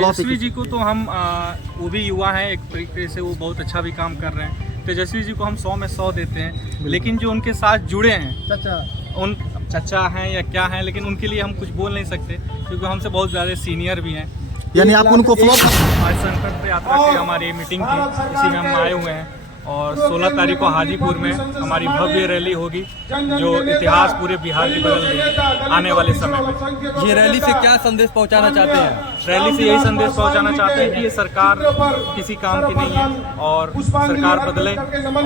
तेजस्वी जी को तो हम वो भी युवा हैं, एक तरीके से वो बहुत अच्छा भी काम कर रहे हैं। तेजस्वी जी को हम 100 में 100 देते हैं, लेकिन जो उनके साथ जुड़े हैं उन चचा हैं या क्या हैं, लेकिन उनके लिए हम कुछ बोल नहीं सकते क्योंकि हमसे बहुत ज़्यादा सीनियर भी हैं। यानी आप उनको फ्लॉप। आज संकल्प यात्रा की हमारी मीटिंग थी, इसी में हम आए हुए हैं और 16 तारीख को हाजीपुर में हमारी भव्य रैली होगी जो इतिहास पूरे बिहार की बदल देगी आने वाले समय में। ये रैली से क्या संदेश पहुंचाना चाहते हैं? रैली से यही संदेश पहुंचाना चाहते हैं कि ये सरकार किसी काम की नहीं है और सरकार बदले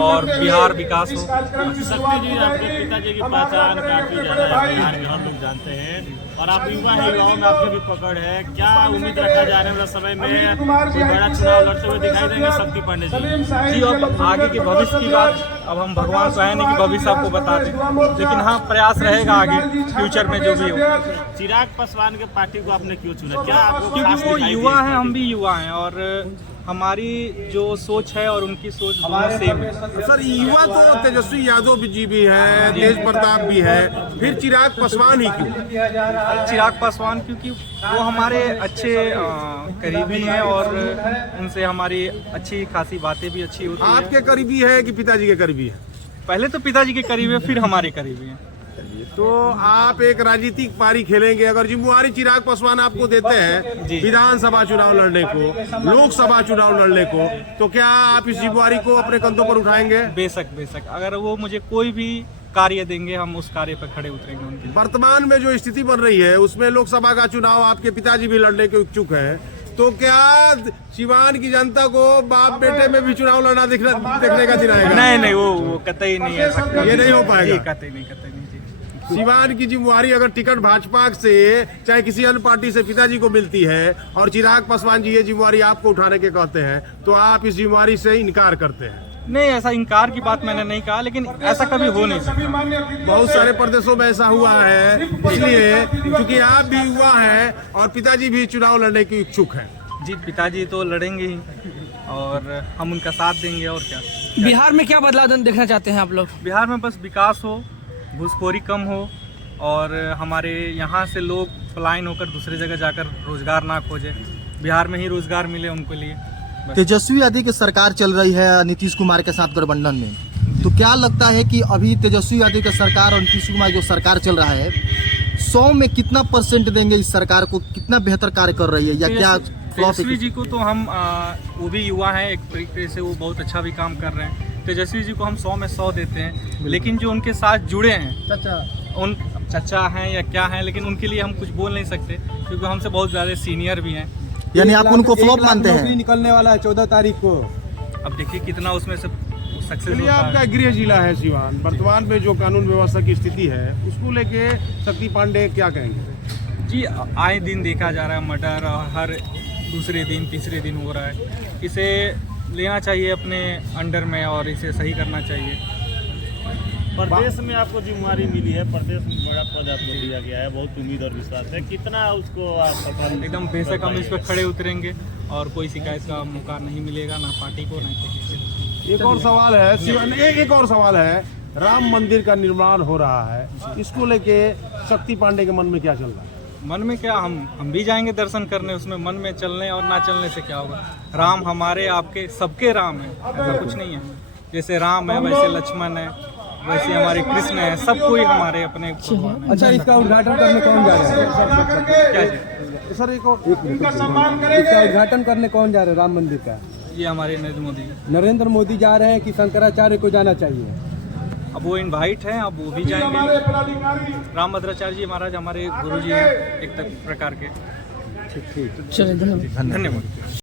और बिहार विकास हो। शक्ति जी, आपके पिताजी की पहचान काफी ज्यादा है बिहार में, हम लोग जानते हैं, और आप युवा है, युवाओं में आपकी भी पकड़ है। क्या उम्मीद रखा जा रहा है समय में कोई बड़ा चुनाव लड़ते हुए दिखाई देंगे शक्ति पांडे जी? जी, अब आगे के भविष्य की बात अब हम भगवान को है नहीं कि भविष्य आपको बता दें, लेकिन हाँ प्रयास रहेगा आगे फ्यूचर में जो भी हो। चिराग पासवान के पार्टी को आपने क्यों चुना? क्या आपको क्योंकि खास वो दिखाई युवा दी? हैं, हम भी युवा हैं और हमारी जो सोच है और उनकी सोच दोनों सेम है। सर, युवा तो तेजस्वी यादव जी भी है, तेज प्रताप भी है, फिर चिराग पासवान ही क्यों? चिराग पासवान क्योंकि वो हमारे अच्छे करीबी हैं और उनसे हमारी अच्छी खासी बातें भी अच्छी होती हैं। आपके करीबी है कि पिताजी के करीबी है? पहले तो पिताजी के करीब है, फिर हमारे करीबी हैं। तो आप एक राजनीतिक पारी खेलेंगे, अगर जिम्मेवारी चिराग पासवान आपको देते हैं जी। विधानसभा चुनाव लड़ने को, लोकसभा चुनाव लड़ने को, तो क्या आप इस जिम्मेवारी को अपने कंधों पर उठाएंगे? बेशक बेशक, अगर वो मुझे कोई भी कार्य देंगे हम उस कार्य पर खड़े उतरेंगे उनके लिए। वर्तमान में जो स्थिति बन रही है उसमें लोकसभा का चुनाव आपके पिताजी भी लड़ने के इच्छुक है, तो क्या सिवान की जनता को बाप बेटे में भी चुनाव लड़ना देखने का दिन आएगा? नहीं नहीं, वो कतई नहीं है सकता। ये नहीं हो पाएगा? कतई नहीं जी। सिवान की जिम्मेवारी अगर टिकट भाजपा से चाहे किसी अन्य पार्टी से पिताजी को मिलती है और चिराग पासवान जी ये जिम्मेवारी आपको उठाने के कहते हैं, तो आप इस जिम्मेवारी से इनकार करते हैं? नहीं, ऐसा इनकार की बात मैंने नहीं कहा, लेकिन ऐसा कभी हो नहीं सकता। बहुत सारे प्रदेशों में ऐसा हुआ है, इसलिए क्योंकि आप भी युवा हैं और पिताजी भी चुनाव लड़ने के इच्छुक हैं। जी, पिताजी तो लड़ेंगे ही और हम उनका साथ देंगे और क्या। बिहार में क्या बदलाव देखना चाहते हैं आप लोग? बिहार में बस विकास हो, घूसखोरी कम हो और हमारे यहाँ से लोग पलायन होकर दूसरी जगह जाकर रोजगार ना खोजे, बिहार में ही रोजगार मिले उनके लिए। तेजस्वी यादव की सरकार चल रही है नीतीश कुमार के साथ गठबंधन में, तो क्या लगता है कि अभी तेजस्वी यादव की सरकार और नीतीश कुमार जो सरकार चल रहा है 100 में कितना % देंगे इस सरकार को? कितना बेहतर कार्य कर रही है या क्या? तेजस्वी जी को तो हम वो भी युवा हैं, एक तरीके से वो बहुत अच्छा भी काम कर रहे हैं। तेजस्वी जी को हम 100 में 100 देते हैं, लेकिन जो उनके साथ जुड़े हैं उन चचा हैं या क्या हैं, लेकिन उनके लिए हम कुछ बोल नहीं सकते क्योंकि हमसे बहुत ज़्यादा सीनियर भी हैं। यानी आप उनको फ्लॉप मानते हैं? निकलने वाला है 14 तारीख को। अब देखिए कितना उसमें से सक्सेस चलिए, होता आपका है। गृह जिला है सिवान, वर्तमान में जो कानून व्यवस्था की स्थिति है उसको लेके शक्ति पांडे क्या कहेंगे? जी, आए दिन देखा जा रहा है मर्डर, हर दूसरे दिन तीसरे दिन हो रहा है। इसे लेना चाहिए अपने अंडर में और इसे सही करना चाहिए। प्रदेश में आपको जिम्मेवारी मिली है, प्रदेश में बड़ा पद आपको दिया गया है, बहुत उम्मीद और विश्वास है, कितना उसको आप सफल? एकदम बेशक हम इस पर खड़े उतरेंगे और कोई शिकायत का मौका नहीं मिलेगा, ना पार्टी को ना किसी को। एक और सवाल है सिवान, एक और सवाल है, राम मंदिर का निर्माण हो रहा है, इसको लेके शक्ति पांडे के मन में क्या चल रहा है? मन में क्या, हम भी जाएंगे दर्शन करने, उसमें मन में चलने और ना चलने से क्या होगा। राम हमारे आपके सबके राम है, ऐसा कुछ नहीं है। जैसे राम है वैसे लक्ष्मण है, वैसे हमारे कृष्ण है, सब कोई हमारे अपने भगवान है। अच्छा, इसका उद्घाटन करने कौन जा रहा है? क्या जी? सर इसका उद्घाटन करने कौन जा रहा है राम मंदिर का? ये हमारे नरेंद्र मोदी जी। नरेंद्र मोदी जा रहे हैं कि शंकराचार्य को जाना चाहिए? अब वो इनवाइट हैं, अब वो भी जाएंगे। रामभद्राचार्य जी महाराज हमारे गुरु जी हैं एक प्रकार के। ठीक। चलिए, धन्यवाद। धन्यवाद।